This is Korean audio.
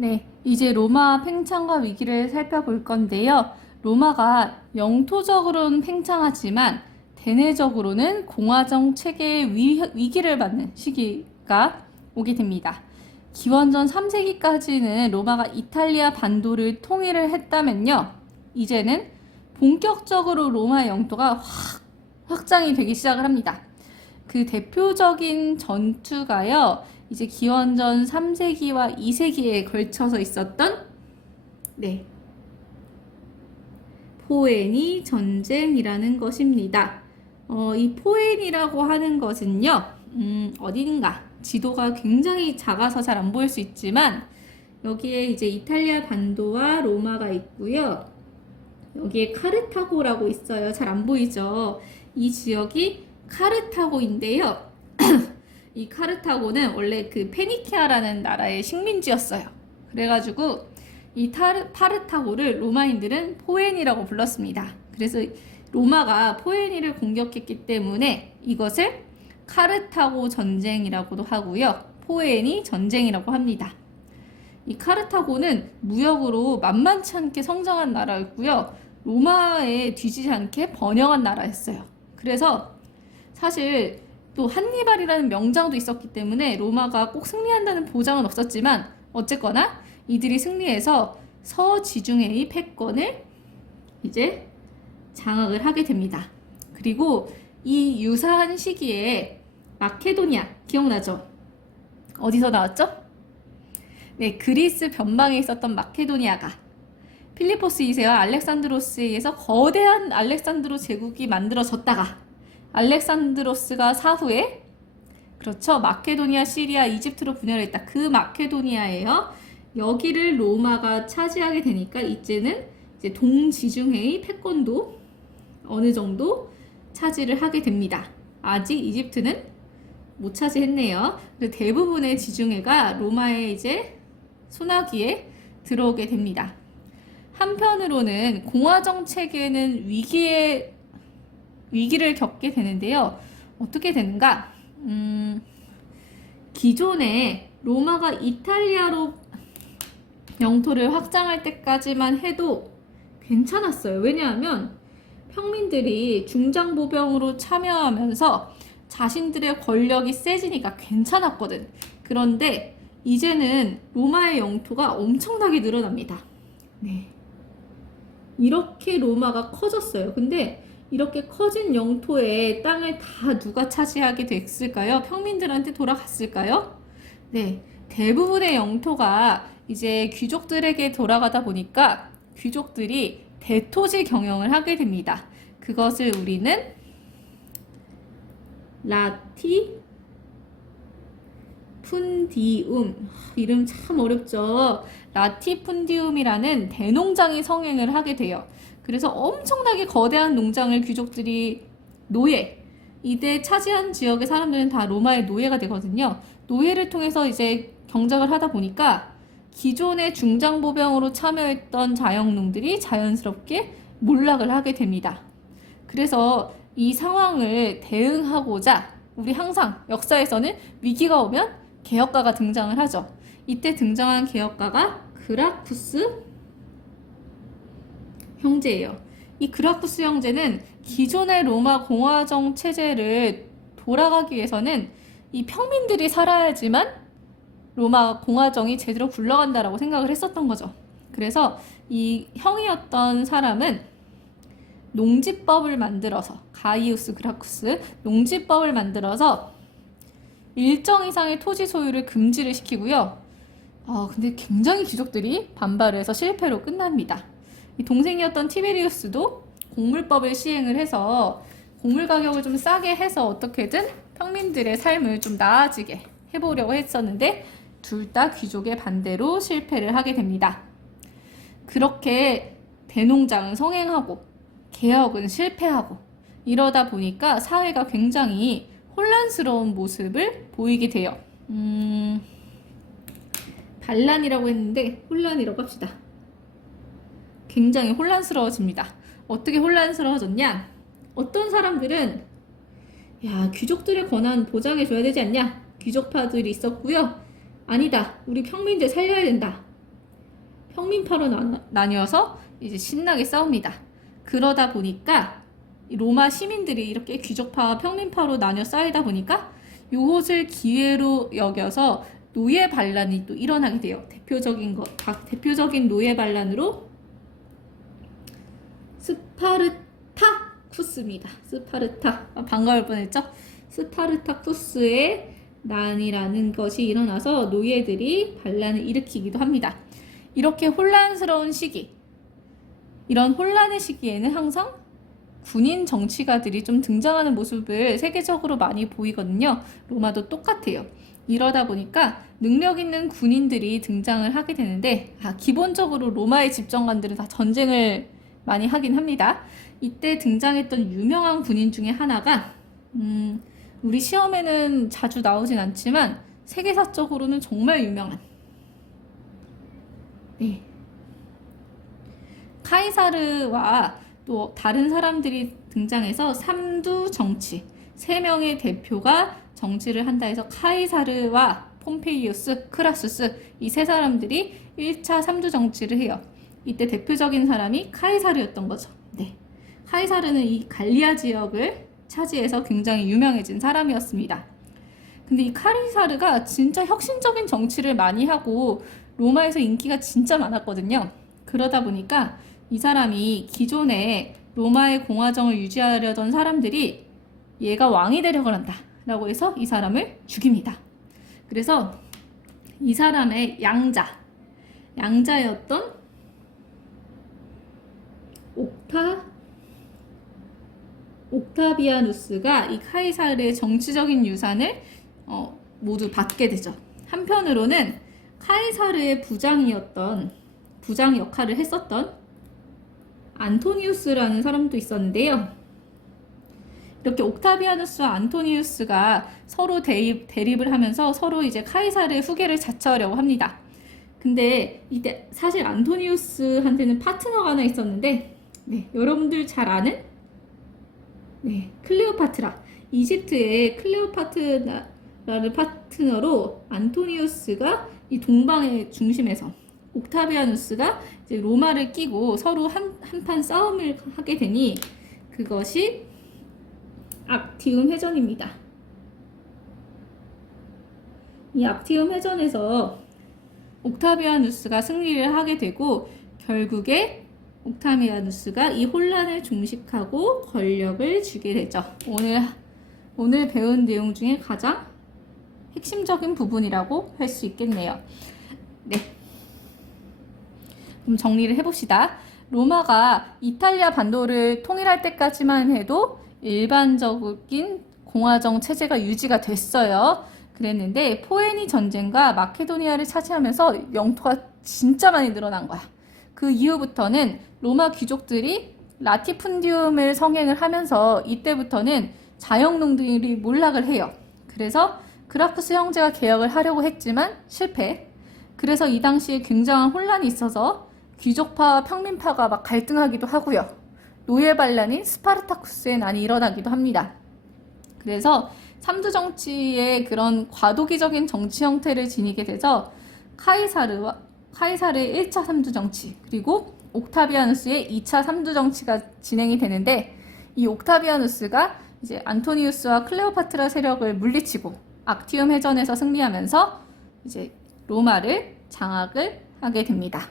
네, 이제 로마 팽창과 위기를 살펴볼 건데요. 로마가 영토적으로는 팽창하지만 대내적으로는 공화정 체계의 위기를 맞는 시기가 오게 됩니다. 기원전 3세기까지는 로마가 이탈리아 반도를 통일을 했다면요. 이제는 본격적으로 로마 영토가 확장이 되기 시작을 합니다. 그 대표적인 전투가요. 이제 기원전 3세기와 2세기에 걸쳐서 있었던 포에니 전쟁이라는 것입니다. 이 포에니라고 하는 것은요. 어딘가 지도가 굉장히 작아서 잘 안 보일 수 있지만 여기에 이제 이탈리아 반도와 로마가 있고요. 여기에 카르타고라고 있어요. 잘 안 보이죠? 이 지역이 카르타고인데요. 이 카르타고는 원래 그 페니키아라는 나라의 식민지였어요. 그래가지고 이 카르타고를 로마인들은 포에니라고 불렀습니다. 그래서 로마가 포에니를 공격했기 때문에 이것을 카르타고 전쟁이라고도 하고요. 포에니 전쟁이라고 합니다. 이 카르타고는 무역으로 만만치 않게 성장한 나라였고요. 로마에 뒤지지 않게 번영한 나라였어요. 그래서 사실 또 한니발이라는 명장도 있었기 때문에 로마가 꼭 승리한다는 보장은 없었지만 어쨌거나 이들이 승리해서 서지중해의 패권을 이제 장악을 하게 됩니다. 그리고 이 유사한 시기에 마케도니아 기억나죠? 어디서 나왔죠? 네, 그리스 변방에 있었던 마케도니아가 필리포스 2세와 알렉산드로스에 의해서 거대한 알렉산드로 제국이 만들어졌다가 알렉산드로스가 사후에 그렇죠. 마케도니아, 시리아, 이집트로 분열했다. 그 마케도니아예요. 여기를 로마가 차지하게 되니까 이제는 이제 동지중해의 패권도 어느 정도 차지를 하게 됩니다. 아직 이집트는 못 차지했네요. 대부분의 지중해가 로마의 이제 손아귀에 들어오게 됩니다. 한편으로는 공화정 체계는 위기를 겪게 되는데요. 어떻게 되는가? 기존에 로마가 이탈리아로 영토를 확장할 때까지만 해도 괜찮았어요. 왜냐하면 평민들이 중장보병으로 참여하면서 자신들의 권력이 세지니까 괜찮았거든. 그런데 이제는 로마의 영토가 엄청나게 늘어납니다. 네. 이렇게 로마가 커졌어요. 근데 이렇게 커진 영토의 땅을 다 누가 차지하게 됐을까요? 평민들한테 돌아갔을까요? 네. 대부분의 영토가 이제 귀족들에게 돌아가다 보니까 귀족들이 대토지 경영을 하게 됩니다. 그것을 우리는 라티푼디움, 이름 참 어렵죠. 라티푼디움이라는 대농장이 성행을 하게 돼요. 그래서 엄청나게 거대한 농장을 귀족들이 이때 차지한 지역의 사람들은 다 로마의 노예가 되거든요. 노예를 통해서 이제 경작을 하다 보니까 기존의 중장보병으로 참여했던 자영농들이 자연스럽게 몰락을 하게 됩니다. 그래서 이 상황을 대응하고자 우리 항상 역사에서는 위기가 오면 개혁가가 등장을 하죠. 이때 등장한 개혁가가 그라쿠스 형제예요. 이 그라쿠스 형제는 기존의 로마 공화정 체제를 돌아가기 위해서는 이 평민들이 살아야지만 로마 공화정이 제대로 굴러간다라고 생각을 했었던 거죠. 그래서 이 형이었던 사람은 농지법을 만들어서 가이우스 그라쿠스 농지법을 만들어서 일정 이상의 토지 소유를 금지를 시키고요. 근데 굉장히 귀족들이 반발을 해서 실패로 끝납니다. 이 동생이었던 티베리우스도 곡물법을 시행을 해서 곡물 가격을 좀 싸게 해서 어떻게든 평민들의 삶을 좀 나아지게 해보려고 했었는데 둘 다 귀족의 반대로 실패를 하게 됩니다. 그렇게 대농장은 성행하고 개혁은 실패하고 이러다 보니까 사회가 굉장히 혼란스러운 모습을 보이게 돼요. 반란이라고 했는데 혼란이라고 합시다. 굉장히 혼란스러워집니다. 어떻게 혼란스러워졌냐? 어떤 사람들은 귀족들의 권한 보장해줘야 되지 않냐? 귀족파들이 있었고요. 아니다. 우리 평민들 살려야 된다. 평민파로 나뉘어서 이제 신나게 싸웁니다. 그러다 보니까 이 로마 시민들이 이렇게 귀족파와 평민파로 나뉘어 쌓이다 보니까 이것을 기회로 여겨서 노예 반란이 또 일어나게 돼요. 대표적인 노예 반란으로 스파르타쿠스입니다. 반가울 뻔했죠? 스파르타쿠스의 난이라는 것이 일어나서 노예들이 반란을 일으키기도 합니다. 이렇게 혼란스러운 시기, 이런 혼란의 시기에는 항상 군인 정치가들이 좀 등장하는 모습을 세계적으로 많이 보이거든요. 로마도 똑같아요. 이러다 보니까 능력 있는 군인들이 등장을 하게 되는데, 기본적으로 로마의 집정관들은 다 전쟁을 많이 하긴 합니다. 이때 등장했던 유명한 군인 중에 하나가 우리 시험에는 자주 나오진 않지만 세계사적으로는 정말 유명한 카이사르와 또 다른 사람들이 등장해서 삼두 정치, 3명의 대표가 정치를 한다 해서 카이사르와 폼페이우스, 크라수스 이 3사람들이 1차 삼두 정치를 해요. 이때 대표적인 사람이 카이사르였던 거죠. 카이사르는 이 갈리아 지역을 차지해서 굉장히 유명해진 사람이었습니다. 근데 이 카이사르가 진짜 혁신적인 정치를 많이 하고 로마에서 인기가 진짜 많았거든요. 그러다 보니까 이 사람이 기존에 로마의 공화정을 유지하려던 사람들이 얘가 왕이 되려고 한다 라고 해서 이 사람을 죽입니다. 그래서 이 사람의 양자였던 옥타비아누스가 이 카이사르의 정치적인 유산을 모두 받게 되죠. 한편으로는 카이사르의 부장 역할을 했었던 안토니우스라는 사람도 있었는데요. 이렇게 옥타비아누스와 안토니우스가 서로 대립을 하면서 서로 이제 카이사르의 후계를 자처하려고 합니다. 근데 이때 사실 안토니우스한테는 파트너가 하나 있었는데, 여러분들 잘 아는 클레오파트라, 이집트의 클레오파트라를 파트너로 안토니우스가 이 동방의 중심에서 옥타비아누스가 이제 로마를 끼고 서로 한판 싸움을 하게 되니 그것이 악티움 회전입니다. 이 악티움 회전에서 옥타비아누스가 승리를 하게 되고 결국에 옥타비아누스가 이 혼란을 종식하고 권력을 쥐게 되죠. 오늘 배운 내용 중에 가장 핵심적인 부분이라고 할 수 있겠네요. 그럼 정리를 해봅시다. 로마가 이탈리아 반도를 통일할 때까지만 해도 일반적인 공화정 체제가 유지가 됐어요. 그랬는데 포에니 전쟁과 마케도니아를 차지하면서 영토가 진짜 많이 늘어난 거야. 그 이후부터는 로마 귀족들이 라티푼디움을 성행을 하면서 이때부터는 자영농들이 몰락을 해요. 그래서 그라쿠스 형제가 개혁을 하려고 했지만 실패. 그래서 이 당시에 굉장한 혼란이 있어서 귀족파와 평민파가 막 갈등하기도 하고요. 노예 반란인 스파르타쿠스의 난이 일어나기도 합니다. 그래서 삼두 정치의 그런 과도기적인 정치 형태를 지니게 돼서 카이사르의 1차 삼두 정치, 그리고 옥타비아누스의 2차 삼두 정치가 진행이 되는데, 이 옥타비아누스가 이제 안토니우스와 클레오파트라 세력을 물리치고 악티움 해전에서 승리하면서 이제 로마를 장악을 하게 됩니다.